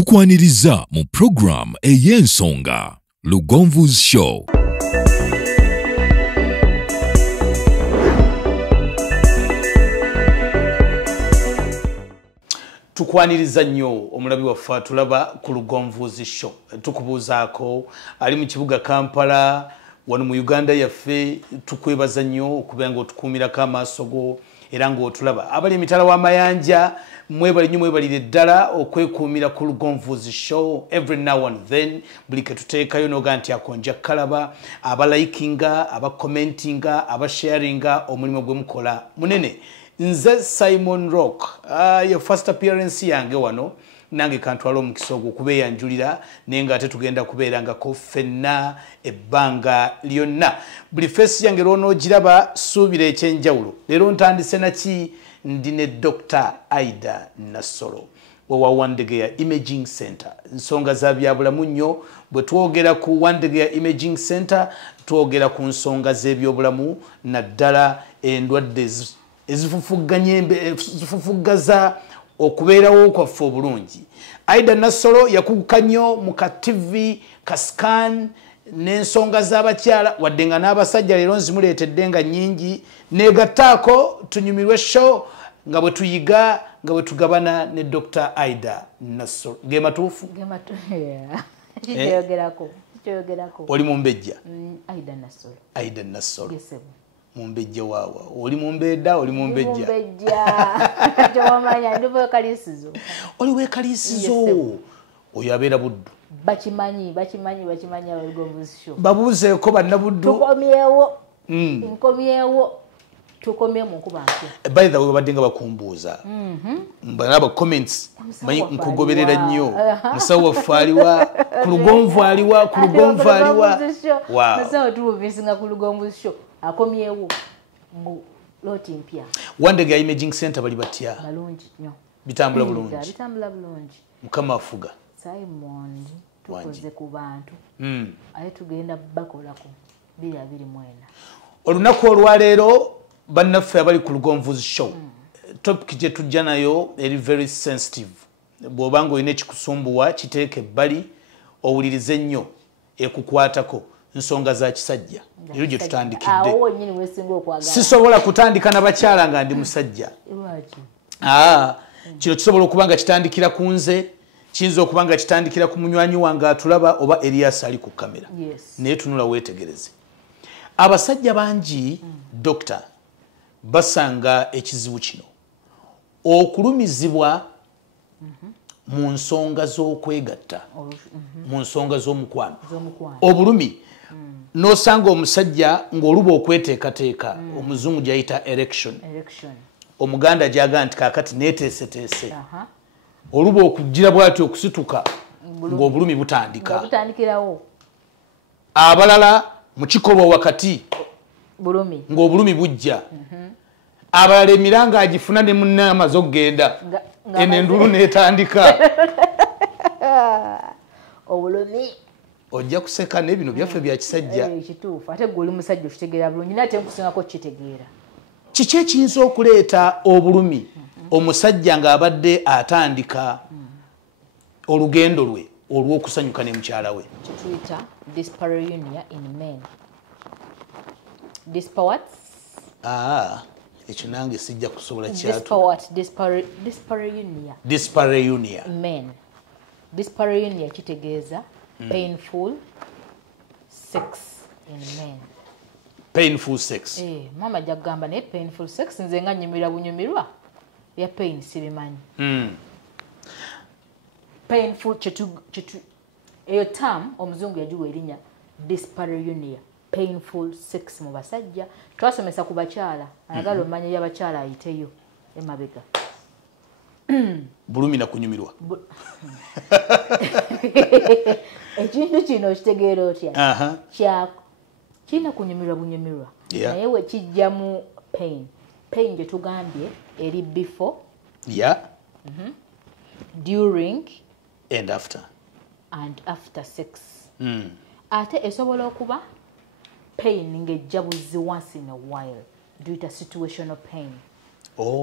tukwaniriza mu program ey'ensonga Lugonvu's Show. Tukwaniriza nnyo omulabi waffe tulaba ku Lugonvu's Show. Tukubuuzaako ali mu kibuga Kampala wano mu Uganda yaffe, tukwebaza nnyo okubeera ng'otukuumirako amaaso go era ng'otulaba. Abali emitala w'amayanja mwebalire ddala okwekuumira ku Lugonvu's Show every now and then. Buli ke tuteekayo n'oga nti akonja kalaba, abalikinga, abakomentinga, abasharinga omulimu gwe mukola munene. Nze Simon Rock, your first appearance yange wano nange kantwala omukisa ogwo kubeeyanjulira naye nga ate tugenda kubeerangako ffenna ebbanga lyonna. Buli face yange lw'onoogiraba suubira ekyenjawulo. Leero ntandise naki? Ndi ne Dr. Aida Nassolo wa Wandegeya Imaging Center. Nsonga za byabulamu nnyo bwe twogera ku Wandegeya Imaging Center twogera ku nsonga z'ebyobulamu naddala endwadde ezifufuggaza okubeerawo kwaffe obulungi. Aida Nassolo yakuguka nnyo mu ka TV ka scan n'ensonga z'abakyala wadde nga n'abasajja leero nzimuleetedde nga nnyingi. Neegattaako tunyumirwe show nga bwe tuyiga nga bwe tugabana ne Dr. Aida Nassolo. Ge matuufu? Ge matuufu, yeah. Kyogerako. Oli mumbejja? Aida Nassolo. Aida Nassolo. Gesebo. Mumbejja waawa. Oli mumbedda, oli mumbejja. Mumbejja. Kyomanya ndi wekalisizo. Oli wekalisizo. Oyo abeera Buddu. Bakimanyi Lugonvu's Show. Babuuzeeko bannabuddu. Tukomyewo. Nkomyewo. Tukomye mu nkuba mpya. By the way badde nga bakumbuuza. Mbalaba comments nkugoberera nnyo. Musawo waffe aliwa, ku Lugonvu aliwa, ku Lugonvu aliwa. Wow. Musawo tubuvisinga ku Lugonvu's Show. Akomyewo mu loti mpya. Wandegeya Imaging Center bali batya? Balungi nnyo. Bitambula bulungi. Bitambula bulungi. Mukama afuga. Simon tukoze ku bantu. Aye tugenda bakolako 2024. Olunaku olwaleero bannaffe abali ku Lugonvu's Show. Topic gye tujja nayo eri very sensitive. Bw'obanga olina ekikusumbuwa kiteeke ebbali owulirize nnyo ekukwatako. Nsonga za kisajja. Ero gye tutandikidde. Awo wennyini weesinga okwagala. Sisobola kutandika na bakyala nga ndi musajja. Lwaki? Kino kisobola okuba nga kitandikira ku nze, kiyinza okuba nga kitandikira ku munywanyi wange atulaba oba Elias ali ku kamera. Naye tunula weetegereze. Abasajja bangi, Dokita, basanga ekizibu kino. Okulumizibwa mu nsonga z'okwegatta, mu nsonga z'omukwano. Obulumi, n'osanga omusajja ng'oluba okweteekateeka, omuzungu gy'ayita erection. Omuganda gy'aga nti kaakati neeteeseteese. Oluba okugira bw'atyo okusituka ng'obulumi butandika. Abalala mu kikolwa wakati ng'obulumi bujja. Abalala emiranga agifuna ne munne amaze okugenda. Eno endulu n'etandika. Obulumi. Ojja kuseka n'ebino byaffe bya kisajja. Kituufu. Ate gwe oli musajja okitegeera bulungi nate nkusingako kitegeera. Kiki ekiyinza okuleeta obulumi omusajja ng'abadde atandika olugendo lwe olw'okusanyuka ne mukyala we? Kituyita dyspareunia in men. What? Ekyo nange sijja kusobola kyatu. Dyspareunia. Men. Dyspareunia kitegeeza painful sex in men. Painful sex. Mama jagamba ne painful sex nze nga nyumirwa bunyumirwa ya pain sibimanyi. Painful chitu eyo term omuzungu yajiwa erinya dyspareunia. Painful sex mu basajja. Twasomesa ku bakyala. Ayagala omanya y'abakyala ayiteyo emabega. Bulumi na kunyumirwa. Ekintu kino kitegeera otya? Kyako. Kina kunyumirwa bunyumirwa. Naye we kijja mu pain. Pain gye tugambye eri before. During. And after sex. Ate esobola okuba pain ng'ejja buzzi once in a while. Duyita situational pain.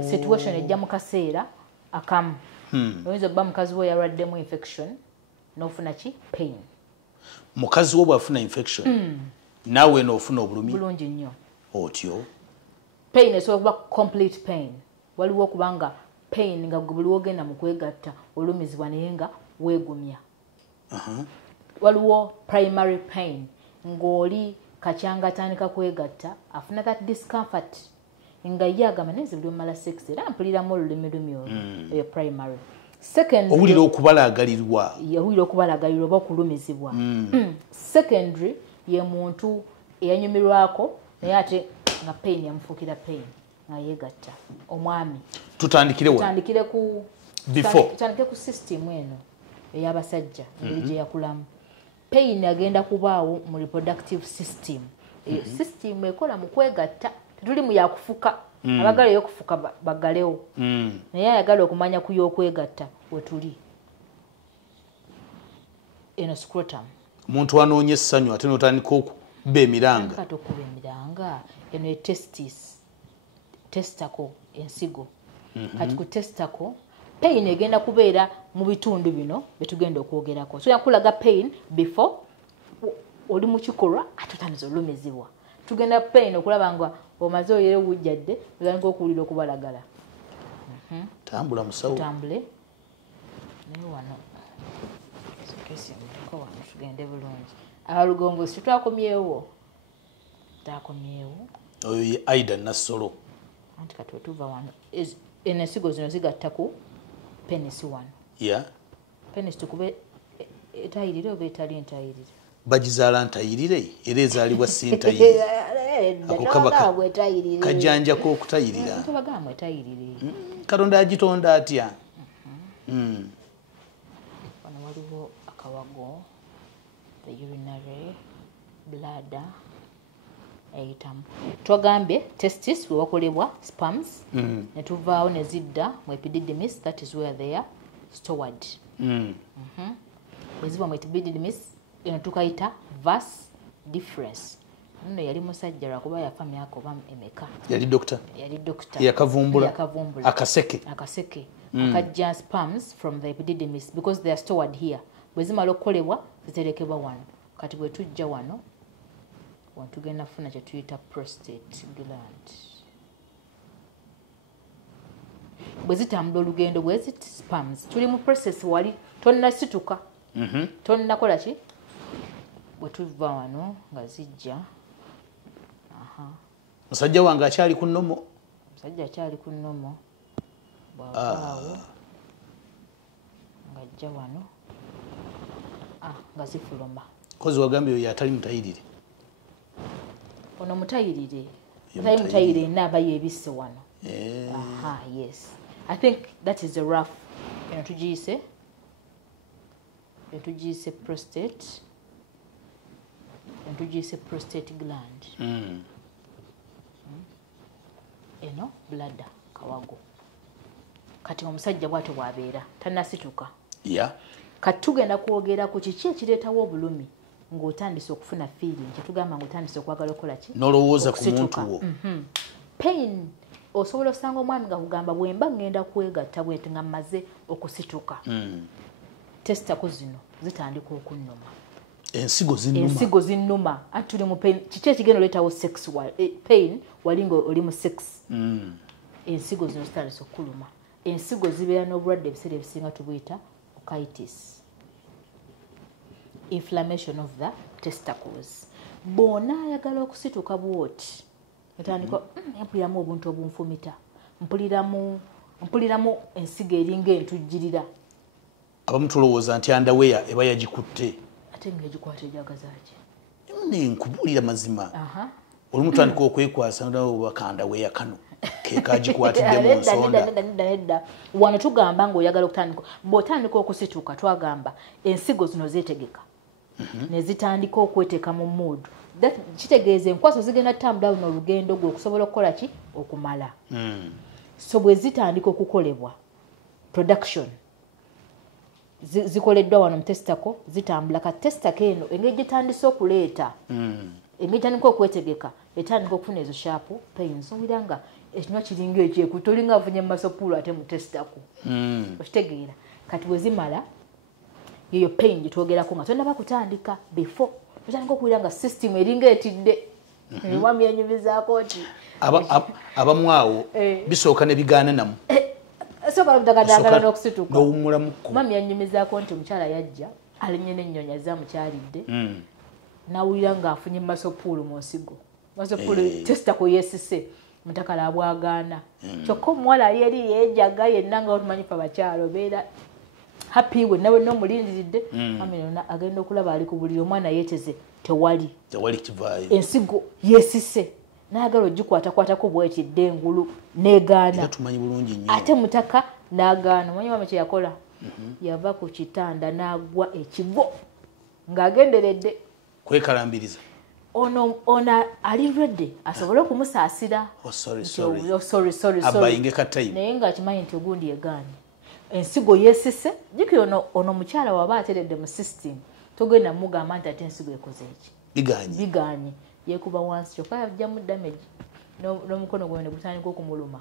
Situation ejja mu kaseera akamu. oyinza obba mukazi we yalwaddemu infection n'ofuna ki pain. Mukazi wo bw'afuna infection naawe n'ofuna obulumi bulungi nnyo. Otyo Pain esobola kuba complete pain. Waliwo okubanga pain nga buli wogenda mu kwegatta olumizibwa naye nga weegumya. Waliwo primary pain ng'oli kacyanga atandika kwegatta afuna that discomfort nga ye agamba neze buli omala sex era mpuliramu olulimi olwo primary. Secondary owulira okubalaagalirwa oba okulumizibwa. Secondary ye muntu eyanyumirwako naye ate nga pain yamufuukira pain nga yeegatta. Omwami tutandikire ku system eno ey'abasajja engeri gye yakulamu. Pain agenda kubaawo mu reproductive system. System ekola mu kwegatta, tetuli mu yakufuka. Abagala y'okufuka bagalewo. Naye ayagala okumanya ku y'okwegatta wetuli. Eno scrotum. Omuntu anoonya essanyu ate n'otandika okuba emiranga. Kati okuba emiranga eno testis. Testacle ensigo. Kati ku testacle pain egenda kubeera mu bitundu bino betugenda okwogerako. So yakulaga pain before oli mu kikolwa atotaniza olumizibwa. Tugenda pain okulaba nga omaze oyere wujjadde nga okuwulira okubalagala. Tambula musawo. Tambule. Naye wano. Sekesi mutako wano tugende bulungi. Abalugongo sitwakomyewo. Takomyewo. Oyo ye Aida Nassolo. Anti kati otuva wano. Ensigo zino zigatta ku penis wano. Yeah. Penis tukube etayirire oba etali entayirire. Bagizaala ntayirire era ezaalibwa si ntayirire. Ako kaba kajanja k'okutayirira. Tubagamba etayirire. Katonda agitonda atya? Wano waliwo akawago, the urinary bladder eyitamu. Twagambye testis we wakolebwa sperms ne tuvaawo ne zidda mu epididymis, that is where they are stored. Bwe ziba mu epididymis eno tukayita vas difference. Nno yali musajja lwakuba yafa myaka oba emeka. Yali doctor. Yakavumbula akaseke akajja sperms from the epididymis because they are stored here. Bwe zimala okukolebwa ziterekebwa wano. Kati bwe tujja wano tugenda funa kye tuyita prostate gland. Bwe zitambula olugendo bwe ziti sperms tuli mu process wali tonnasituka. Tonnakola ki? Bwe tuva wano nga zijja. Musajja wange akyali ku nnomo. Musajja akyali ku nnomo. Bw'avaawo ng'ajja wano nga zifuluma. Kozi wagambye oyo atali mutayirire. Ono mutayirire. Atali mutayirire yenna aba yeebisse wano. Yes. I think that is a rough. Eno tugiyise prostate. Tugiyise prostate gland. Eno bladder kawago. Kati omusajja bw'atyo bw'abeera tannasituka. Kati tugenda kwogera ku kiki ekireetawo obulumi ng'otandise okufuna feeling kyetugamba ng'otandise okwagala okukola ki? N'olowooza ku muntu wo. Pain osobola osanga omwami nga kugamba bwe mba ngenda kwegatta bwenti nga mmaze okusituka. Testacle zino zitandika okunnuma. Ensigo zinnuma. Anti tuli mu pain. Kiki ekigenda oleetawo sex pain wali nga oli mu sex. Ensigo zino zitandise okuluma. Ensigo zibeera n'obulwadde ebiseera ebisinga tubuyita otitis. Inflammation of the testicles. Bona ayagala okusituka bwoti. Otandika mpuliramu obuntu obunfumita. Mpuliramu ensigo eringa entujjirira. Abamu tulowooza nti underwear eba yagikutte. Ate ng'egikwata ejagaza ki? Nkubuulira mazima. Olumu tandika okwekwasa obaka underwear kano. Kekagikwatidde mu nsonda. Nedda. Wano tugamba ng'oyagala okutandika. Bw'otandika okusituka twagamba ensigo zino zeetegeka. Ne zitandika okweteeka mu mood. Kitegeeza enkwaso zigenda tambula luno olugendo gwe okusobola okukola ki? Okumala. So bwe zitandika okukolebwa production zikoleddwa wano mu testacle zitambula. Ka testacle eno engeri gitandise okuleeta engeri tandika okwetegeka etandika okufuna ezo sharp pains. Owulira nga ekinywa kiringa ekyeku tolinga afunye masopulu ate mutestako okitegeera kati wezimala yeyo pain gitwogerako nga tonaba kutandika before otandika okuwulira nga system eringa etidde mwami yanyumizaako nti abamu awo bisooka ne bigaana namu soka kudagadaagala n'okusituka n'owummulamuko mwami yanyumizaako nti omukyala yajja alinye n'ennyonyi zamukyalidde n'awulira ng'afunye masopulu mu nsigo masopulu testako yeesise mutakala abwagaana kyokka omuwala yali yeejaga yenna nga otumanyifa abakyala obeera happy we nawe n'omulindiridde mwami nona agenda okulaba ali ku buliri omwana yeeteze tewali kivaayo ensigo yeesise n'ayagala ogikwatakwatako bwetidde engulu n'egaana tumanyi bulungi nnyo ate mutaka n'agaana omanyi mama kye yakola yava ku kitanda n'agwa ekigo ng'agenderedde kwekalambiriza ono ali ready asobole okumusaasira sorry abayinge katayimu naye nga kimanyi nti ogundi yegaanye ensigo yeesise jikira ono mukyala waba ateredde mu system togenda mugamba nti ate ensigo ekoze eki bigaanye yekuba wansi kyokka yajjamu damage n'omukono gwe ne gutandika okumuluma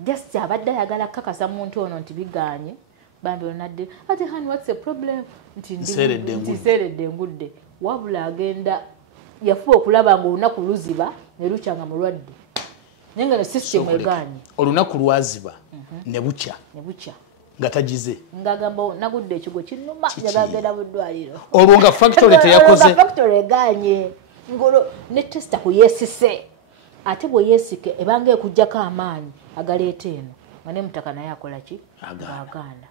just abadde ayagala kakasa muntu ono nti bigaanye bambi onadde ate hani what's the problem nti nseeredde engudde wabula agenda yafuba okulaba nga olunaku luziba ne lukya nga mulwadde naye nga ne system egaanye olunaku lwaziba ne bukya nga tagize ngagamba nagudde ekigo kinuma yagagenda mu ddwaliro olwo nga factory teyakoze factory egaanye ngolo ne testa ku yeesise ate bwe yeesike ebanga ekujjako amaanyi agaleeta eno nga ne mutaka naye akola ki agaana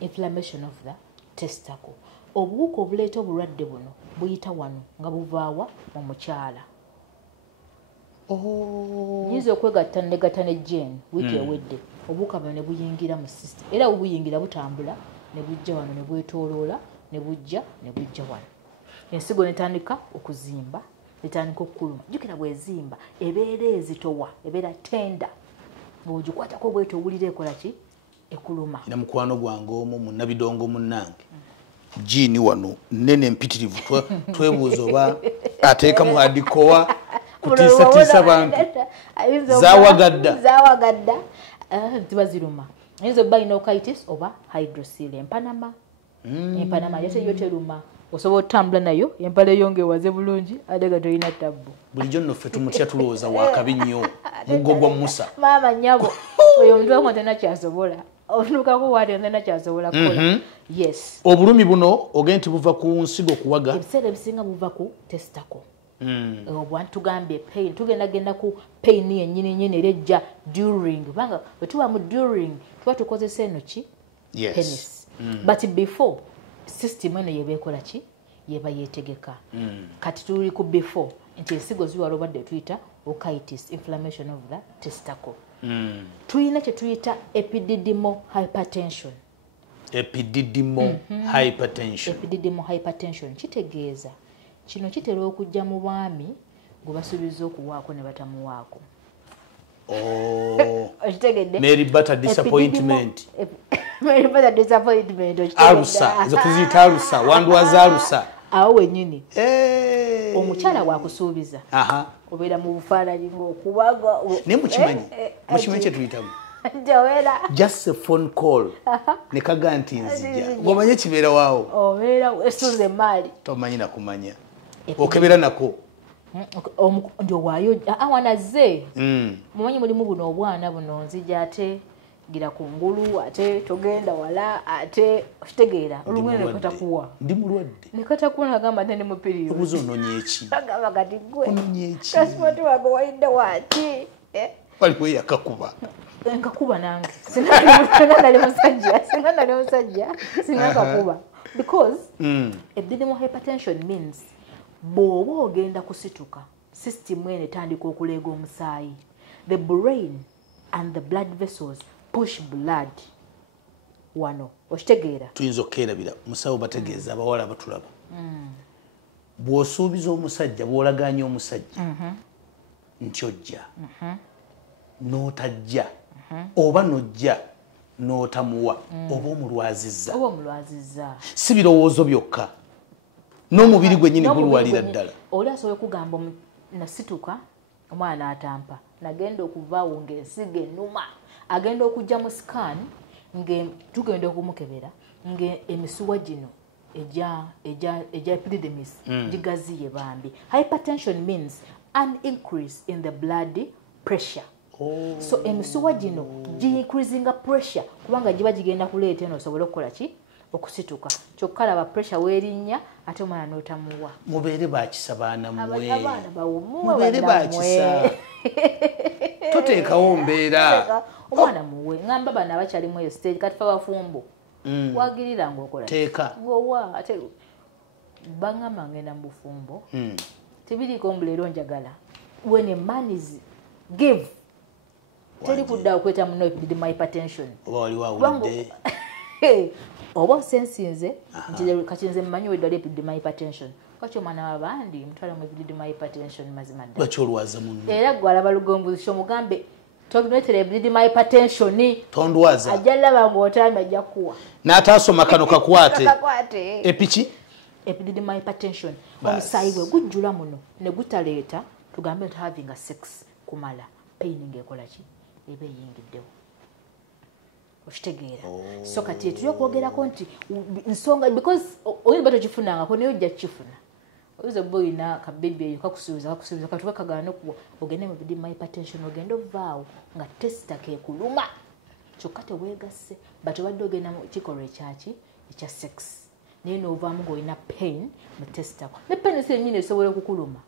inflammation of the testacle obuwuka obuleeta obulwadde buno buyita wano nga buvaawa mu mukyala nyiza okwegatta ne jane wiiki ewedde obuwuka buno ne buyingira mu system era buyingira butambula ne bujja wano ne bwetooloola ne bujja wano ensigo netandika okuzimba netandika okukuluma jjukira bwezimba ebeera ezitowa ebeera tenda bw'ogikwatako bwete owulira ekola ki ekuluma ina mukwano gwange omu munnabidongo munnange jiini wano nene mpitirivu twebuuza oba ateeka mu adikowa kutiisatiisa bantu zawagadda ziba ziruma ayinza obba inokitis oba hydrocele empanama yate yo teruma osobola otambula nayo empala eyongewaze bulungi ate nga tolina tabbu bulijjo nno ffe tumutya tulowooza wakabi nnyo muggo gwa musa maama nnyabo oyo omuntu wange tena kyasobola otunukako waati tena kyasobola kukola yes obulumi buno ogenda nti buva ku nsigo kuwaga ebiseera ebisinga buva ku testako obwantu tugambye pain tugendagenda ku pain yennyini era ejja during kubanga bwe tuba mu during tuba tukozesa eno ki penis but before system eno yeba ekola ki yeba yeetegeka kati tuli ku before nti ensigo ziwala obadde tuyita okitis inflammation of the testacle tuyina kye tuyita epididymal hypertension kitegeeza kino kitera okujja mu bwami gwe basuubiza okuwaako ne batamuwaako okitegedde Mary Butter disappointment alusa ezo tuziyita alusa wandwaza alusa awo wennyini omukyala bwakusuubiza obeera mu bufaananyi ng'okubaga naye mukimanyi kye tuyitamu just a phone call ne kaga nti nzija ng'omanye kibeera waawo obeera esuuza emaali tomanyi nakumanya okebera nako ndio waayo awanazze mumanyi mulimu buno obwana buno nzija ate gira ku ngulu ate togenda wala ate okitegeera olumwe nekatakuwa ndi mulwadde nekatakuwa nagamba ate ne mupiriyo obuzo ononye eki agamba kati gwe ononye eki kasipoti wako walidde waki waliwo yakakuba nkakuba nange singa nali musajja singa nkakuba because epididymal hypertension means bw'oba ogenda kusituka system eno etandika okuleega omusaayi the brain and the blood vessels push blood wano okitegeera tuyinza okukeerabira musawo bategeeza abawala abatulaba bw'osuubiza omusajja bw'olagaanya omusajja nti ojja n'otajja oba n'ojja n'otamuwa oba omulwazizza si birowoozo byokka n'omubiri gwennyini gulwalira ddala oli asobola okugamba nasituka omwana atampa nagenda okuvaawo ng'ensiga ennuma agenda okujja mu scan tugenda okumukebera ng'emisuwa gino eja epididymis gigaziye bambi. Hypertension means an increase in the blood pressure. So emisuwa gino gi-increasinga pressure kubanga giba gigenda kuleeta eno osobole okukola ki okusituka kyokka laba pressure weerinnya ate omwana n'otamuwa. Mubeere bakisa baana mmwe. Abaana bawumuwe mubeere bakisa. Toteekawo mbeera. Omwana muwe ngamba bano abakyalimu eyo stage kati fe bafumbo. Wagirira ng'okola teeka. Wowa ate bangamba ngenda mu bufumbo. Tebiriiko mbuleero njagala. When a man is give teri kudda okweta muno hypertension. Oba wali wawulidde. Oba sensinze kati nze mmanyi weddala hypertension. Kati omwana w'abandi mutwala mu hypertension mazima ddala. Lwaki olwaza munno? Era ggwe alaba lugombuzi mugambe toletera hypertension. Tondwaza. Ajja laba ng'otambi ajja kuwa. N'ataasoma kano kakwate. Epiki? Hypertension. Omusaayi bwe gujjula muno ne gutaleeta tugambe nti having a sex kumala. Pain ng'ekola ki? Eba eyingiddewo. Okitegeera. So kati tuli okwogerako nti nsonga because oyinza tokifunangako naye ojja kukifuna. Oyinza oba oyina kabebi eyo kakusuubiza katuwe kagaana okuwa ogende mu hypertension ogenda ovaawo nga tesita keekuluma kyokka teweegasse but obadde ogenda mu kikolwa ekyaki ekya sex naye n'ovaamu ng'olina pain mu tesitako ne pain si yennyini esobola okukuluma.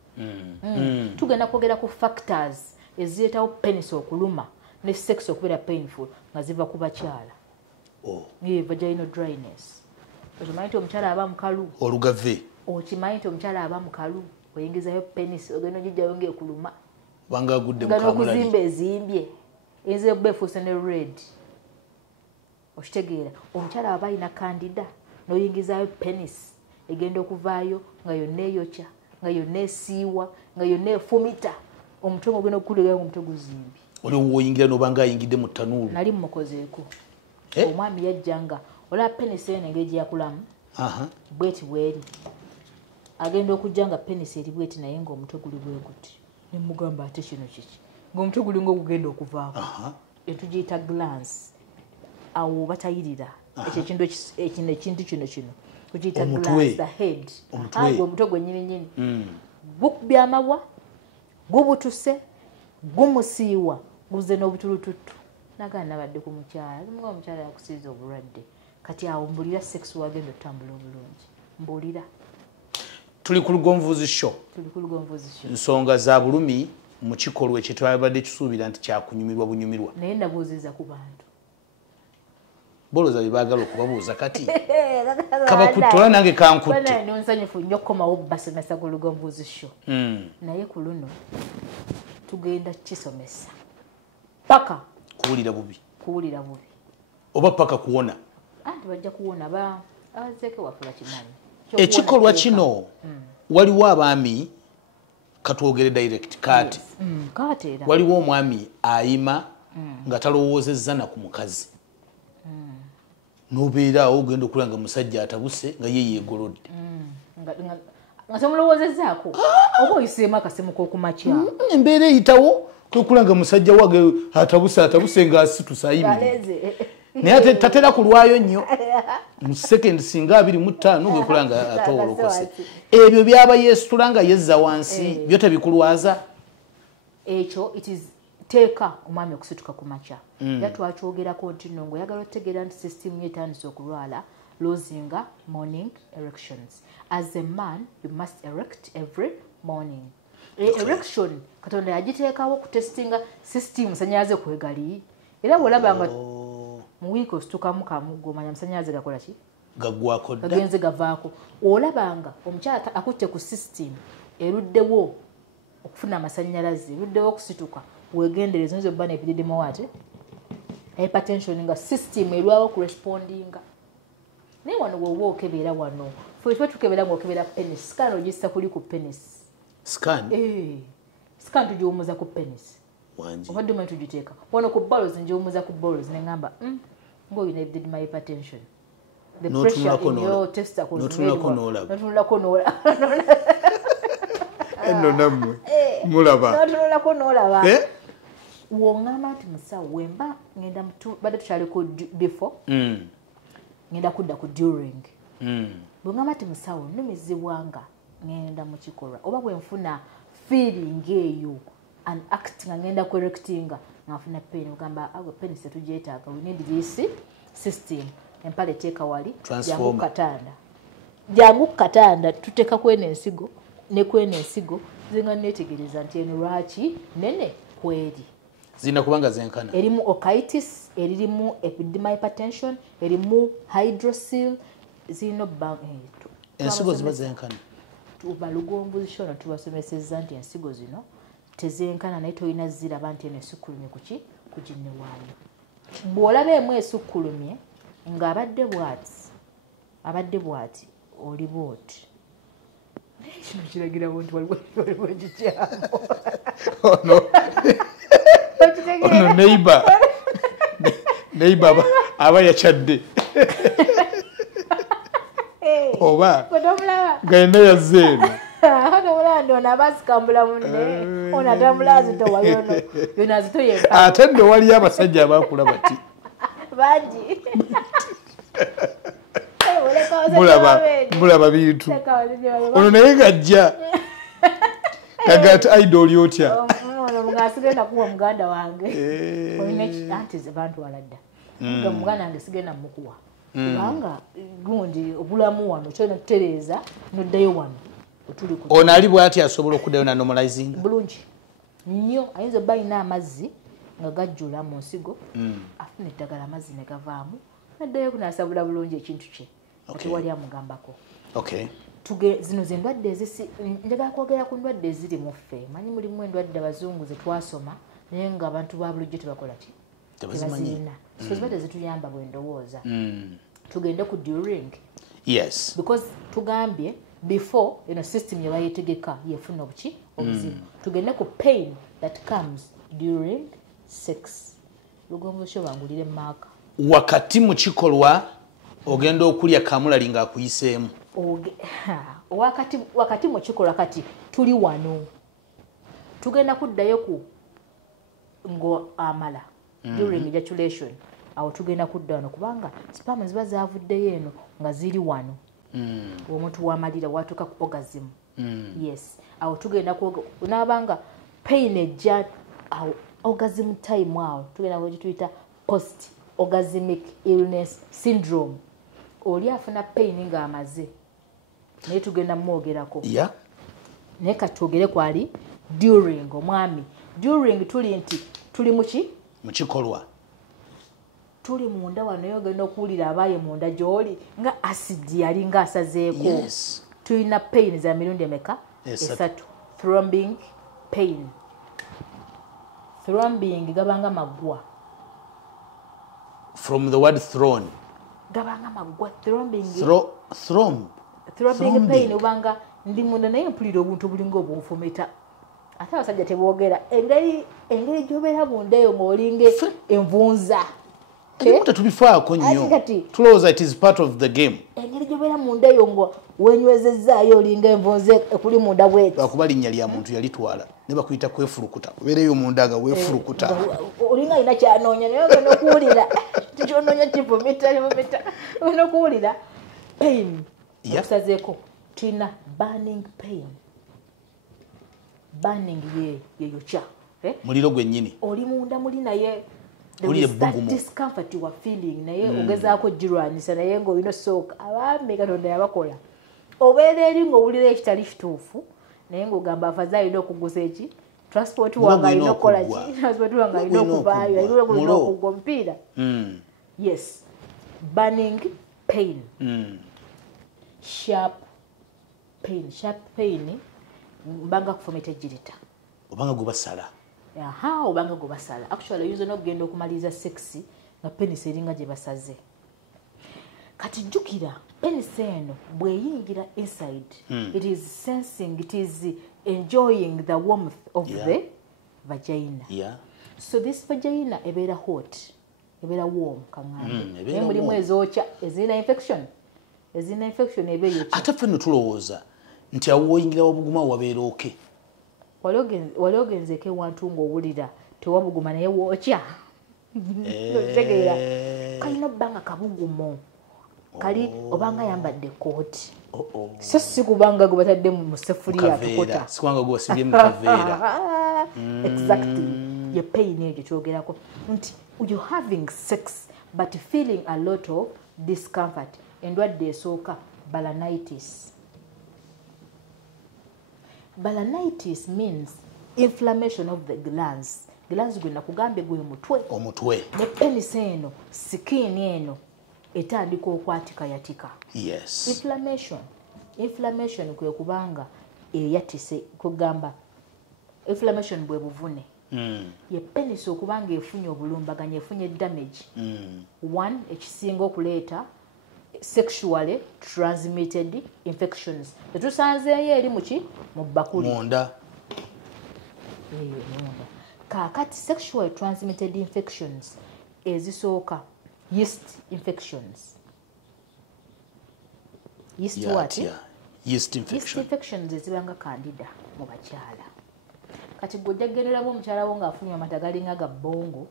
Tugenda kwogera ku factors ezireetawo penis okuluma ne sex okubeera painful nga ziva ku bakyala. Vaginal dryness. Okimanyi nti omukyala aba mukalu. Olugave. Okimanyi nti omukyala aba mukalu oyingizayo penis ogenda ogijjayo ng'ekuluma. Banga agudde mu kamulali. Nga n'okuzimba ezimbye eyinza okuba efuuse ne red. Okitegeera omukyala aba alina candida n'oyingizayo penis egenda okuvaayo nga yonna eyokya nga yonna esiiwa nga yonna efumita omutwe ogenda okukulegayo omutwe guzimbye. Oli woyingira n'obanga ayingidde mu ttanuulu. Nali mmukozeeko. Omwami yajja nga olaba penisi eno engeri gyeyakulamu bweti bweri agenda okujja nga penisi eri bweti naye ng'omutwe guli bwe guti ne mugamba ate kino kiki ng'omutwe guli ng'ogugenda okuvaako etugiyita glance awo batayirira ekyo ekintu kino tugiyita glance the head omutwe gwennyininyini gukubya amawa gubutuse gumusiiwa guze n'obutulututu nagana nabadde ku mukyala nga omukyala yakusiiza obulwadde kati awo mbulira sex wagenda otambula obulungi mbulira. Tuli ku Lugonvuzi show. Nsonga za bulumi mu kikolwa ekitwabadde kisuubira nti kyakunyumirwa bunyumirwa. Naye ndabuuziza ku bantu. Boloza bibagala okubabuuza kati. Kabakutola nange kankutte. Bana ni nsanyufu nnyo komawo basomesa ku Lugonvuzi show. Naye ku luno tugenda kisomesa. Paka kuwulira bubi. Oba paka kuwona. Anti bajja kuwona abazeeke wafula kimanyi. Ekikolwa kino waliwo abaami katwogere direct kati. Waliwo omwami ayima nga talowoozezza na ku mukazi. N'obeera awo ogenda okulanga musajja atabuse nga ye yeegolodde. Nga tomulowoozezaako oba oyiseemu akasemu k'okumakya. Embeera eyitawo okulanga musajja wage atabuse ng'asitusa ayimire. Naye tatera kulwayo nnyo mu second singa 25 gekulanga atowolokose. Ebyo byaba yeesitula nga yezza wansi byo tebikulwaza. Ekyo it is teeka omwami okusituka ku makya. Era twakyogerako nti nno ng'oyagala otegeera nti system yetandise okulwala losing morning erections. As a man you must erect every morning. Erection Katonda yagiteekawo kutestinga system sanyaze kwegali. Era bw'olabanga mu wiiki ositukamu kamu gomanya amasannyalaze gakola ki? Gaggwako dda. Gagenze gavaako. Olabanga omukyala akutte ku system eruddewo okufuna amasannyalaze, eruddewo okusituka, weegendereze oyinza obba n'ebididdemu ate hypertension nga system erwawo kurespondinga. Naye wano bw'oba okebera wano, ffe tukebera ng'okebera penis, scan ogissa kuli ku penis. Scan? Scan tugiwumuza ku penis. Obadde omanyi tugiteeka wano ku bottles ngiwumuza ku bottles ne ngamba ng'olina hypertension. The pressure in your testicles. Notunulako n'olaba. enno nammwe mulaba n'otunulako n'olaba wongamba nti musawo wemba ngenda badde tukyaliko before ngenda kudda ku during bwengamba nti musawo nnumizibwanga ngenda mu kikolwa oba bwenfuna feeling eyo and acting ngenda correctinga ngafuna pain ugamba ago pain setugyetaaga we need this system empale teeka wali jangu katanda tuteka kwene ensigo ne kwene ensigo zinga netegereza nti eno lwaki nene kweri zina kubanga zenkana erimu okitis erimu epidimal hypertension erimu hydrocele zino bang ensigo ziba zenkana tubalugombu zishono tubasomeseza nti ensigo zino tezenkana naye toyina ziraba nti eno esukkulumye kuki kuginne waayo bw'olaba emu esukkulumye ng'abadde bw'ati oli bw'oti kino kiragirawo nti waliwo ekikyamu ono neighbor aba yakyadde oba gaina yazze eno mulandi ono abasikambula munne ono atambula azitowa yona azitoye ate nno waliyo abasajja abakula bati bangi mulaba bintu ono naye gajja kagati idol yotya nga sigenda kuwa muganda wange olina anti abantu waladda nga muganda wange sigenda mukuwa kubanga gundi obulamu wano kyona tutereeza noddayo wano ono ali bw'ati asobola okuddayo na normalizing bulungi nnyo ayinza obba alina amazzi nga gajjula mu nsigo afuna eddagala amazzi ne gavaamu naddayo kunasabula bulungi ekintu kye ati wali amugambako zino zendwadde njagala kwogera ku ndwadde eziri mu ffe manyi mulimu endwadde abazungu ze twasoma naye nga abantu ba bulijjo tebakola ki tebazirina so zibadde zituyamba bwendowooza tugende ku during yes because tugambye before system yebayetegeka yefuna obuki obuzibu tugende ku pain that comes during sex lugombo sho bangulire maaka wakati mu kikolwa ogenda okulya kamulali nga akuyiseemu wakati mu kikolwa kati tuli wano tugenda kuddayo ku ngo amala during ejaculation awo tugenda kudda wano kubanga spam ziba zavuddeyo eno nga ziri wano omuntu wamalira watuuka ku orgasm yes awo tugenda unabanga pain ejja awo orgasm time awo tugenda kugituyita post orgasmic illness syndrome oli afuna pain nga amaze naye tugenda mwogerako naye katwogere kwali during omwami during tuli muki mukikolwa tuli munda wano yogenda okuwulira abaaye munda gy'oli nga asidi yali nga asazeeko tulina pain za mirundi emeka esatu thrombing pain thrombing gabanga maggwa from the word thrown gabanga maggwa thrombing thrombing pain ubanga ndi munda naye mpulira obuntu bulinga obunfumita ate abasajja tebwogera engeri gy'obeera bundeeyo ng'olinga envunza tetubifaako nnyo tulowooza it is part of the game engeri gy'obeera mundeeyo ngo wenywezezaayo olinga envunza ekuli munda bweti lwakuba linnya lya muntu yalitwala ne bakuyita kwefurukuta obeereyo munda nga weefurukuta olinga alina kyanoonya naye ogenda okuwulira tikyonoonya kivumita ogenda okuwulira pain okusazeeko tulina burning pain burning yeyokya muliro gwennyini oli munda muli naye discomfort you are feeling naye ogezaako jirwanisa naye ng'olina sooka abaami Katonda yabakola obeera eri ng'owulira ekitali kituufu naye ng'ogamba afaze alina okugusa eki transport wange alina okukola ki transport wange alina okuvaayo alina okugwa omupiira yes burning pain sharp pain mbanga kufumita ejjirita obanga gubasala obanga gubasala actually oyinza n'okugenda okumaliza sexy nga penisi eringa gye basaze kati jjukira penisi eno bw'eyingira inside it is sensing, it is enjoying the warmth of the vagina so this vagina ebeera hot ebeera warm kaŋŋambe naye mulimu ezookya ezirina infection eba eyokya ate ffe no tulowooza nti awo woyingira wabuguma wabeera oke wali ogenzeko ewantu ng'owulira tewabuguma naye wookya otegeera kalina obbanga kabugumo kali obanga yambadde kooti so si kubanga gwe batadde mu sefuriya atukota sikubanga gwe wasibye mu kaveera exactly ye pain egyo kyogerako nti you're having sex but feeling a lot of discomfort endwadde esooka balanitis. Balanitis means inflammation of the glands. Glands gwe nakugambe gwe omutwe ne penis eno skin eno etandika okwatika yatika. Yes. Inflammation kwe kubanga eyatise kugamba inflammation bwe buvune. Ye penis okubanga efunye obulumbaganya efunye damage. One ekisinga okuleeta sexually transmitted infections. Tetusanzeeyo eri muki mu bakuli munda. Kakati sexually transmitted infections ezisooka yeast infections. Yeast what? Yeast infection. Yeast infections ezibanga candida mu bakyala. Kati gwojagereramu omukyala wo ng'afunye amata galinga ga bbongo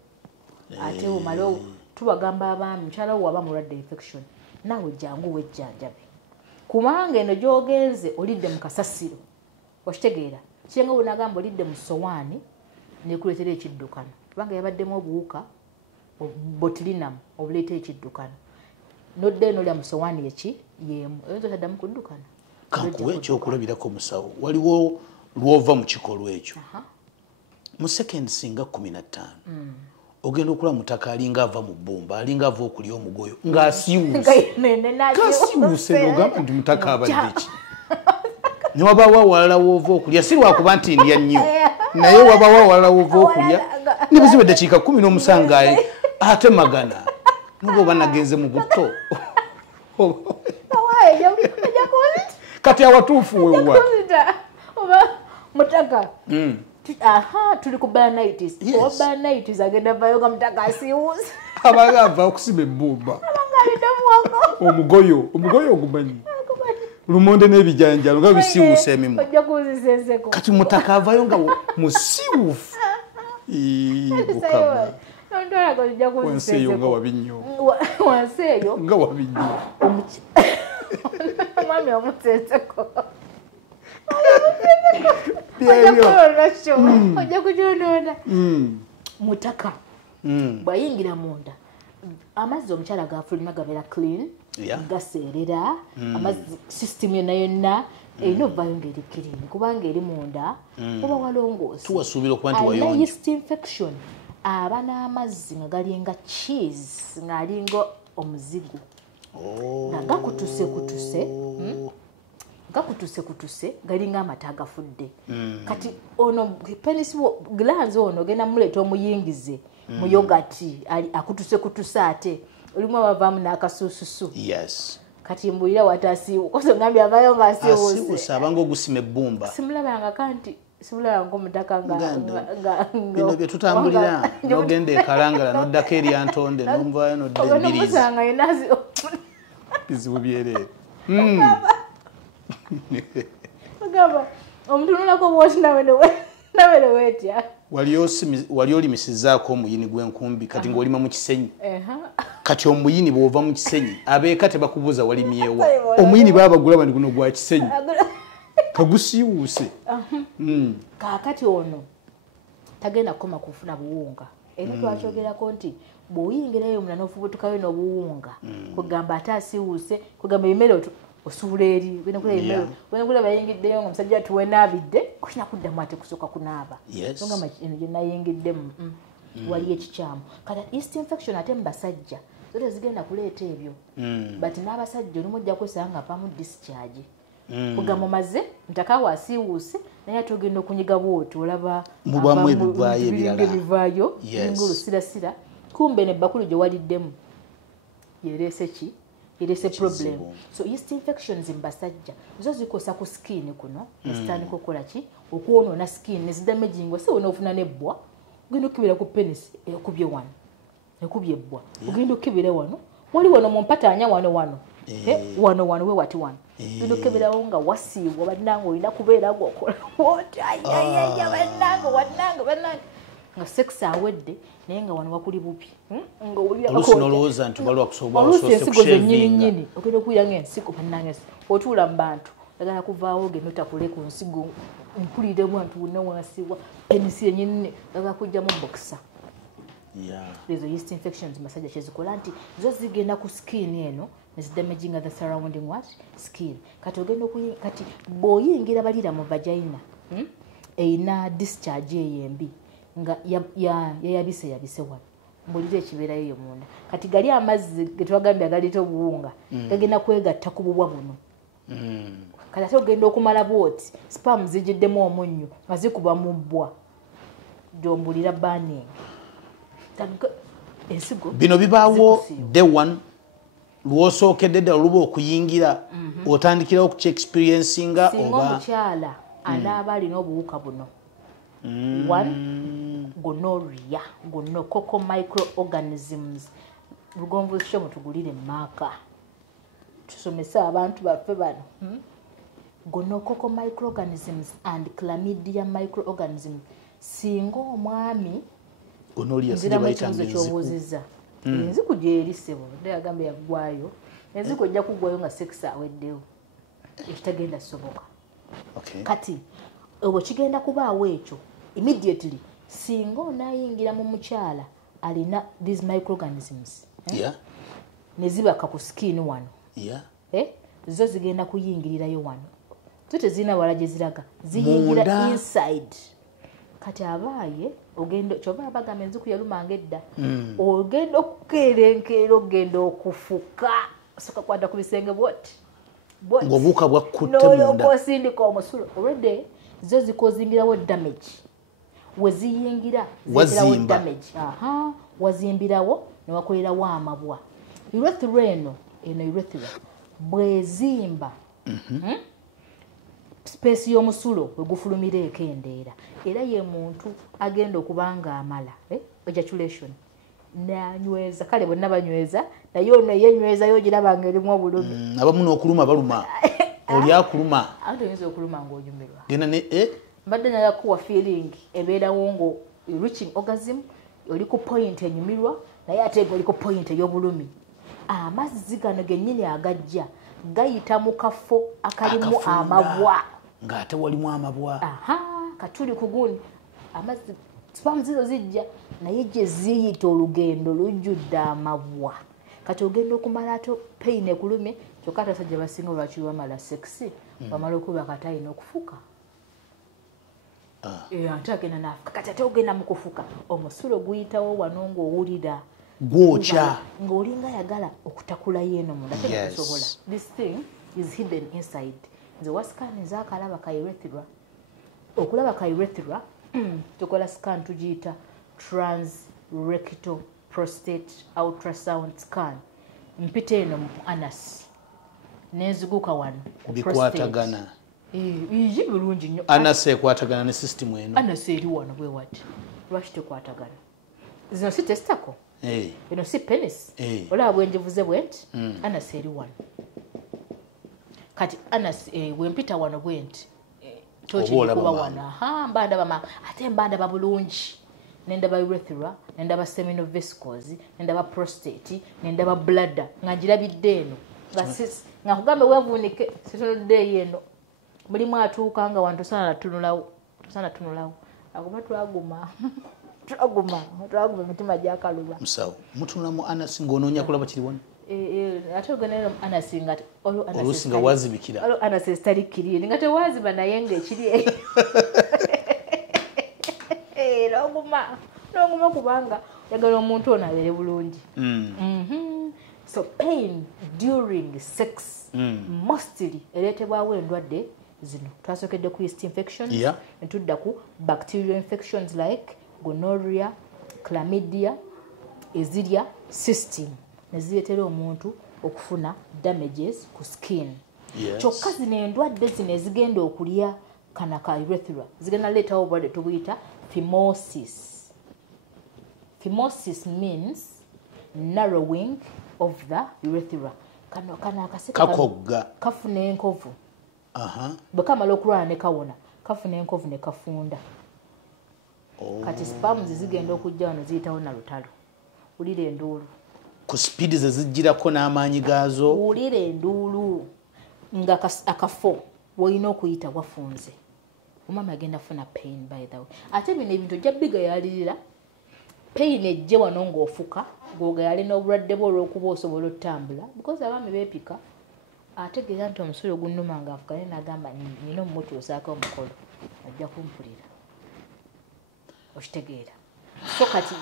ate omale tubagamba abaami mukyala wo waba mulwadde infection naawe jangu wejjanjabe kubanga eno gy'ogenze olidde mu kasasiro okitegeera kirenga bw'onagamba olidde mu sowaani nekuleetera ekiddukano kubanga yabaddemu obuwuka botulinum obuleeta ekiddukano nodde n'olya mu sowaani yemu oyinza otaddamu kuddukana. Kankuwa ekyokulabirako musawo waliwo lwova mu kikolwa ekyo mu sekendi singa 15 ogenda okulaba mutaka alinga ava mu bbumba alinga ava okulya omugoyo ng'asiwuse ogamba nti mutaka abadde ki ne wabaawo awalala wova okulya si lwakuba nti ndya nnyo naye wabaawo awalala wova okulya ne buzibu eddakiika 17 atemagana nubwo oba nagenze mu buto kati awatuufu wewa mutaka tuli ku balanitis oba balanitis agenda vayo nga mutaka asiwuuse abaga ava okusiba ebbumba omugoyo ogumanyi lumonde n'ebijanjalo nga bisiwuuse emimu kati mutaka avayo nga musiwufu wansi eyo nga wabi nnyo wansi eyo nga wabi nnyo omwami omuteeseko ojja kujondoona mutaka bwayingira munda amazzi omukyala gafuluma gabeera clean gaseerera amazzi system yonna yonna erina ovayo ng'eri clean kubanga eri munda oba walongoosi tuwasuubira okuba nti alina wayonja yeast infection aba n'amazzi nga galinga cheese ng'alinga omuzigo nga gakutuse galinga amata agafudde kati ono penis glands ono genda muleeta omuyingize mu yogati akutuse ate olimu abavaamu n'akasuususu kati mbulira watasiiwo koso ngambye avayo ng'asiiwuuse abanga ogusima ebbumba simulabanga kanti simulabanga omutaka bino bye tutambulira n'ogenda ekalangala n'oddako eryantonde n'onvayo n'odda embirizi bizibu byereere agamba omutunulako bwoti nawe newetya wali olimisizaako omuyini gw'enkumbi kati ng'olima mu kisenyi kati omuyini bw'ova mu kisenyi abeeka tebakubuuza walimyewa omuyini baabagula bandi guno gwa kisenyi kagusiiwuuse kaakati ono tagenda kukoma kufuna buwunga era twakyogerako nti bw'oyingirayo omula n'ofubutukayo n'obuwunga kugamba ate asiiwuuse kugamba emmere osuula eri wenakula bayingiddeyo nga omusajja tuwenaabidde kulina kuddamu ate kusooka kunaaba ngamba eno gye nayingiddemu waliyo ekikyamu kati yeast infection ate mu basajja zo tezigenda kuleeta ebyo but n'abasajja olumu ojja kwesanga nga pamu discharge kugamba omaze mutaka wasiiwuuse naye ate ogenda okunyiga bwoti olaba mubwamu ebivaayo ebirala ebivaayo nga olusirasira kumbe nebbakulu gye waliddemu yereese ki yereese problem so yeast infections mbasajja zo zikosa ku skin kuno nezitandika okukola ki okwonoona skin nezidamagingwa si wona ofuna nebbwa ogenda okukibira ku penis ekubye wano ekubye ebbwa ogenda okukibira wano wali wano mumpataanya wano wano we wati wano Ndokeberawo nga wasiibwa bannange olina kubeera ng'okola woti ayayaya bannange nga sex awedde naye nga wano wakuli bubi oluusi n'olowooza nti balwa oluusi ensigo zennyini ogenda okuyira ng'ensigo bannange otuula mu bantu agala kuvaawo ogenda otakule ku nsigo mpuliremu nti wonna wansiibwa penisi yennyini agala kujjamu bokisa ezo yeast infections masajja kyezikola nti zo zigenda ku skin eno nezidamaginga the surrounding what skin kati ogenda kati bw'oyingira balira mu vagina eyina discharge eyembi nga yayabise wano mbulira ekibeerayo eyo munda kati gali amazzi getwagambye agaleeta obuwunga gagenda kwegatta ku bubwa buno kati ate ogenda okumala bwoti spam zijiddemu omunnyo nga zikuba mu bbwa gyombulira banning ensigo bino bibaawo day one lwosookedde ddala oluba okuyingira otandikirawo okuki experiencinga singa omukyala anaaba alina obuwuka buno one gonorrhea gonococcal microorganisms lugonvu sho mutugulire maaka tusomese abantu baffe bano gonococcal microorganisms and chlamydia microorganisms singa omwami gonorrhea ky'obuuzizza enziku gyerisebo ndeyagambye yaggwayo enziku ejja kuggwayo nga sex aweddewo ekitagenda soboka kati obwo kigenda kubaawo ekyo immediately singa onaayingira mu mukyala alina these microorganisms nezibaka ku skin wano zo zigenda kuyingirirayo wano zo tezirina wala gye ziraga ziyingira inside kati abaaye ogenda kyova bagamba enziku yalumanga edda ogenda okukeerenkeera ogenda okufuka soka kwata ku bisenge ng'obuuka bwakutte munda n'olyokoosindika omusulo already zo zikozingirawo damage weziyingira zirawo damage wazimbirawo newakolerawo amabwa urethra eno urethra bwezimba space y'omusulo wegufulumira ekendeera era ye muntu agenda okubanga amala ejaculation nanyweza kale bonna banyweza naye ono yenyweza yogirabanga erimu obulumi abamu n'okuluma baluma oli akuluma ate oyinza okuluma ng'onyumirwa genda ne mbadde nayakuwa feeling ebeerawo ngo reaching orgasm oli ku point enyumirwa naye ate oli ku point ey'obulumi amazzi gano gennyini agajja gayita mu kafo akalimu amabwa ng'ate walimu amabwa katuli kugundi amazzi spam zizo zijja naye gye ziyita olugendo lujjudde amabwa kati ogenda okumala ate pain ekulumye kyokka ate abasajja basinga lwaki bamala sexy bamala okuba kati alina okufuka ate agenda nafuka kati ate ogenda mu kufuka omusulo guyitawo wano ng'owulira gwokya ng'olinga ayagala okutakulayo eno munda tebakusobola this thing is hidden inside nze wasikaaniza akalaba ka urethra okulaba ka urethra tukola scan tugiyita transrectal prostate ultrasound scan mpita eno mu anus nenziguka wano bikwatagana iyi bulungi nnyo anus ekwatagana ne system eno anus eri wano bwe wati lwaki tekwatagana zino si testako eno si penis olaba bwenjivuze bwenti anus eri wano kati anas wempita wano bwenti tochikuba wano mbandaba ate mbandaba bulungi nendaba urethra nendaba seminal vesicles nendaba prostate nendaba bladder nga njirabidde eno nga kugambe wevuunike sitonodde yeno mulimu atuuka nga wantu sana tunulawo akuba twaguma emitima gyakaluba musawo mutunula mu anas ng'onoonya kulaba kiri wano ate ogenera anasi nga oluusi nga wazibikira anasi esitali kiriri nga tewaziba naye ngaekiri noguma kubanga yagala omuntu ono abeere bulungi so pain during sex mostly ereetebwawo endwadde zino twasokedde ku yeast infections netudda ku bacterial infections like gonorrhea chlamydia ezirya system nezireetera omuntu okufuna damages ku skin kyokka zino endwadde zino ezigenda okulya kana ka urethra zigenda leetawo obulwadde tubuyita phimosis. Phimosis means narrowing of the urethra. Kano akaseke kakogga kafuna enkovu. Bwe kamala okulwala ne kawona kafuna enkovu ne kafunda. Kati spams zigenda okujja wano ziyitawo na lutalo. Ulira enduulu. Ku speed ze zijjirako n'amaanyi gaazo. Ulira enduulu nga akafo walina okuyita wafunze. Omama agenda funa pain by the way. Ate bino ebintu ojja bigayalirira. Pain ejje wano ng'ofuka ng'ogayale n'obulwadde bwo olw'okuba osobola otambula because abaami beepika ategeera nti omusolo gunnuma ng'afuka naye n'agamba nina omumutuusaako omukolo ajja kumpulira. Okitegeera. So kati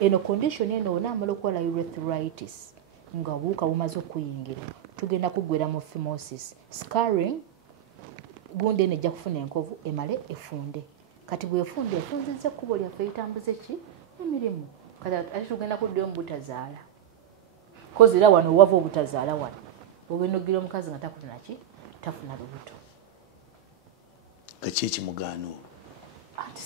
eno condition eno onaamala okukola urethritis nga obuwuka bumaze okuyingira tugenda kuggwera mu phimosis scarring gundi eno ejja kufuna enkovu emale efunde. Kati bwefunde efunzizza ekkubo lyaffe litambuze ki emirimu. Kati ate tugenda kuddayo mu butazaala kozi era wano wava obutazaala wano ogenda ogira omukazi nga takufuna ki tafuna lubuto. Kaki ekimugaano? Anti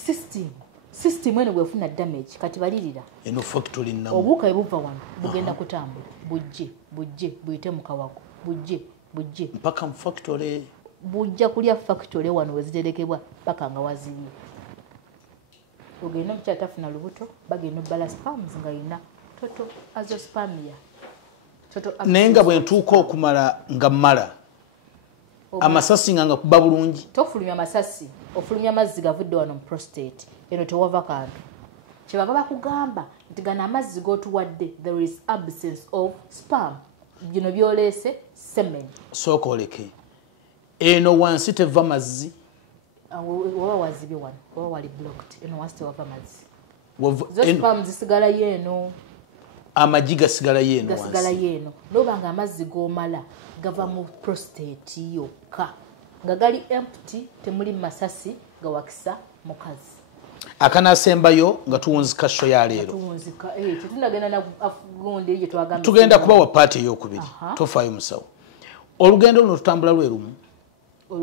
system eno bwefuna damage kati balirira eno factory namu obuuka ebuva wano bugenda kutambula bujje buyite mu kawago bujje mpaka mu factory bujja kulya factory wano weziterekebwa paka nga wazibye. Ogenda omukyala tafuna lubuto bagenda obbala spams nga yina toto azospamia naye nga bwe ntuuka okumala nga mmala amasasi nga kuba bulungi. Tofulumya amasasi ofulumya amazzi gavudde wano mu prostate eno tewava kantu. Kyebava bakugamba nti gano amazzi g'otuwadde there is absence of sperm. Bino byoleese semen. Sooka oleke eno wansi teva mazzi waba wazibye wano waba wali blocked eno wansi tewava mazzi zo sperm zisigalayo eno amagi gasigalayo eno wansi gasigalayo eno noba nga amazzi g'omala gava mu prostate yokka nga gali empty temuli masasi gawakisa mukazi. Akanaasembayo nga tuwunzika show ya leero tetunagenda na gundi gye twagamba tugenda kubawa paati ey'okubiri tofaayo musawo. Olugendo luno tutambula lwerumu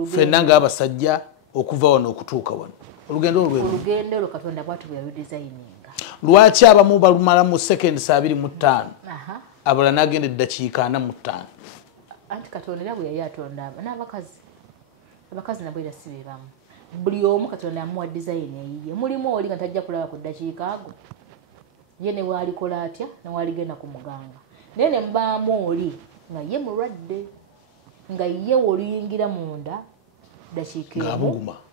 ffenna ng'abasajja okuva wano okutuuka wano olugendo olwo Katonda bwatu bwe yaludesigninga. Lwaki abamu balumala mu seconds 25 abalala n'agenda eddakiika 45? Anti Katonda era bwe yali atonda n'abakazi nabo era si be bamu. Buli omu Katonda amuwa design eyiye. Mulimu oli nga tajja kulaba ku ddakiika ago ye ne waalikola atya ne waaligenda ku muganga naye ne mubaamu oli nga ye mulwadde nga ye oluyingira munda ddakiika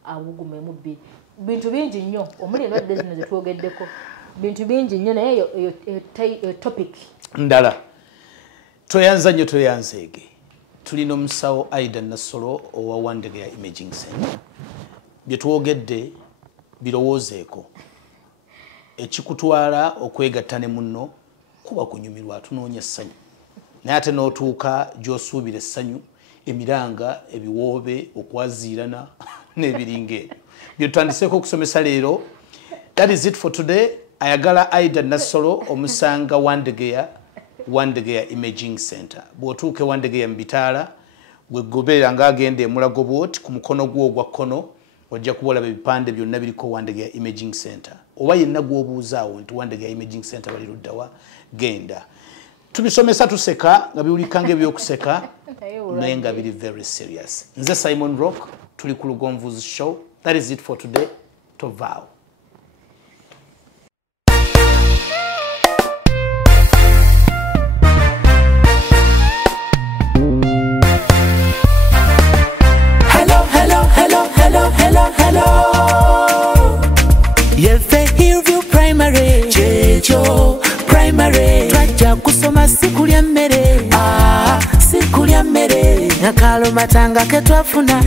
abuguma emubbi. Bintu bingi nnyo omuli endwadde zino zetwogeddeko bintu bingi nnyo naye eyo topic ndala toyanza nnyo toyanzeege. Tulina omusawo Aida Nassolo owa Wandegeya Imaging Center. Bye twogedde birowoozeeko ekikutwala okwegatta ne munno kuba kunyumirwa tunoonya essanyu naye ate n'otuuka gy'osuubira essanyu emiranga ebiwoobe okwaziirana n'ebiringa ebyo bye tutandiseeko okusomesa leero. That is it for today. Ayagala Aida Nassolo omusanga Wandegeya Imaging Center. Bw'otuuke Wandegeya mu bitaala wegoberera ng'agenda e Mulago Boat ku mukono gwo ogwa kkono ojja kubolaba ebipande byonna biriko Wandegeya Imaging Center. Oba yenna gw'obuuzaawo nti Wandegeya Imaging Center bali luddawa genda. Tubisomesa tuseka nga biwulika ng'ebyokuseka naye nga biri very serious. Nze Simon Rock tuli ku Lugonvuzi Show. That is it for today. Tovaawo. Yefe Hillview Primary Checho Primary Twaja kusoma siku lya mmere siku lya mmere nakalo matanga ketwafuna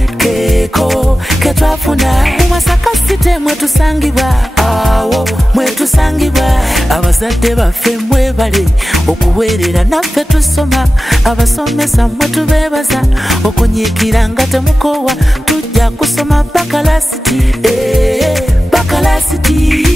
ketwafuna Masaka City mwetusangibwa awo mwetusangibwa abazadde baffe mwebale okuweerera naffe tusoma abasomesa mwetubeebaza okunyiikira nga temukowa tujja kusoma Bakalasiti Bakalasiti